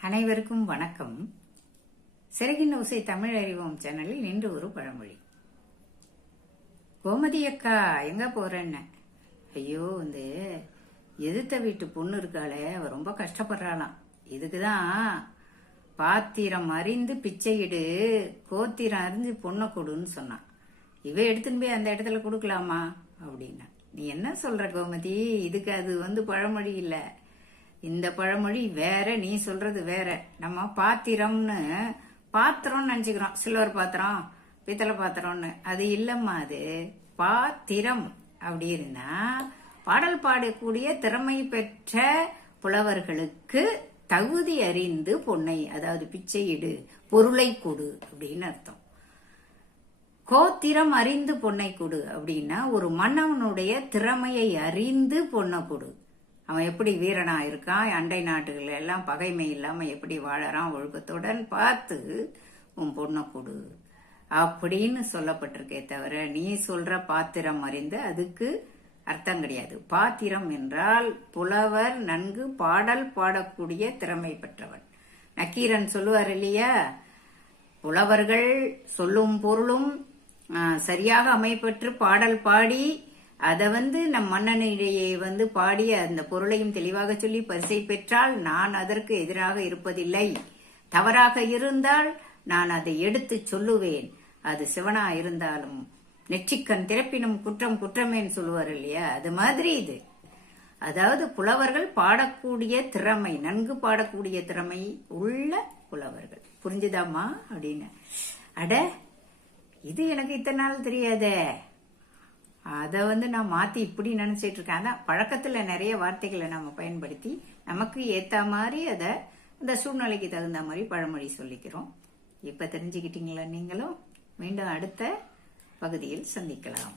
அனைவருக்கும் வணக்கம். சிறகின் ஓசை தமிழ் அறிவோம் சேனலில் இன்று ஒரு பழமொழி. கோமதி அக்கா எங்க போறேன்னு, ஐயோ இந்த எதிர்த்த வீட்டு பொண்ணு இருக்காளே, அவ ரொம்ப கஷ்டப்படுறாளாம். இதுக்குதான் பாத்திரம் அறிந்து பிச்சையிடு, கோத்திரம் அறிந்து பொண்ணை கொடுன்னு சொன்னான். இவ எடுத்துன்னு போய் அந்த இடத்துல கொடுக்கலாமா அப்படின்னா, நீ என்ன சொல்ற கோமதி, இதுக்கு அது பழமொழி இல்ல. இந்த பழமொழி வேற, நீ சொல்றது வேற. நம்ம பாத்திரம்னு பாத்திரம்னு நினைச்சுக்கிறோம், சில்வர் பாத்திரம் பித்தளை பாத்திரம்னு. அது இல்லம்மா, அது பாத்திரம். அப்படி இருந்தா பாடல் பாடக்கூடிய திறமை பெற்ற புலவர்களுக்கு தகுதி அறிந்து பொன்னை, அதாவது பிச்சையிடு, பொருளை கொடு அப்படின்னு அர்த்தம். கோத்திரம் அறிந்து பொன்னை கொடு அப்படின்னா ஒரு மன்னவனுடைய திறமையை அறிந்து பொன்னை கொடு. அவன் எப்படி வீரனா இருக்கான், அண்டை நாட்டுகள் எல்லாம் பகைமை இல்லாம எப்படி வாழறான் ஒழுக்கத்துடன் பார்த்து உன் பொண்ணை கொடு அப்படின்னு சொல்லப்பட்டிருக்கே தவிர, நீ சொல்ற பாத்திரம் அறிந்து அதுக்கு அர்த்தம் கிடையாது. பாத்திரம் என்றால் புலவர் நன்கு பாடல் பாடக்கூடிய திறமை பெற்றவன். நக்கீரன் சொல்லுவார் இல்லையா, புலவர்கள் சொல்லும் பொருளும் சரியாக அமைப்பெற்று பாடல் பாடி அதை நம் மன்னனிடையே பாடி அந்த பொருளையும் தெளிவாக சொல்லி பரிசை பெற்றால் நான் அதற்கு எதிராக இருப்பதில்லை. தவறாக இருந்தால் நான் அதை எடுத்து சொல்லுவேன். அது சிவனா இருந்தாலும் நெற்றிக்கண் திறப்பினும் குற்றம் குற்றமேன்னு சொல்லுவார் இல்லையா, அது மாதிரி இது. அதாவது புலவர்கள் பாடக்கூடிய திறமை, நன்கு பாடக்கூடிய திறமை உள்ள புலவர்கள். புரிஞ்சுதாமா அப்படின்னு. அட, இது எனக்கு இத்தனை நாள் தெரியாதே, அதை நான் மாத்தி இப்படி நினைச்சிட்டு இருக்கேன். அதான் பழக்கத்துல நிறைய வார்த்தைகளை நம்ம பயன்படுத்தி நமக்கு ஏத்த மாதிரி அதை இந்த சூழ்நிலைக்கு தகுந்த மாதிரி பழமொழி சொல்லிக்கிறோம். இப்ப தெரிஞ்சுக்கிட்டீங்களா நீங்களும்? மீண்டும் அடுத்த பகுதியில் சந்திக்கலாம்.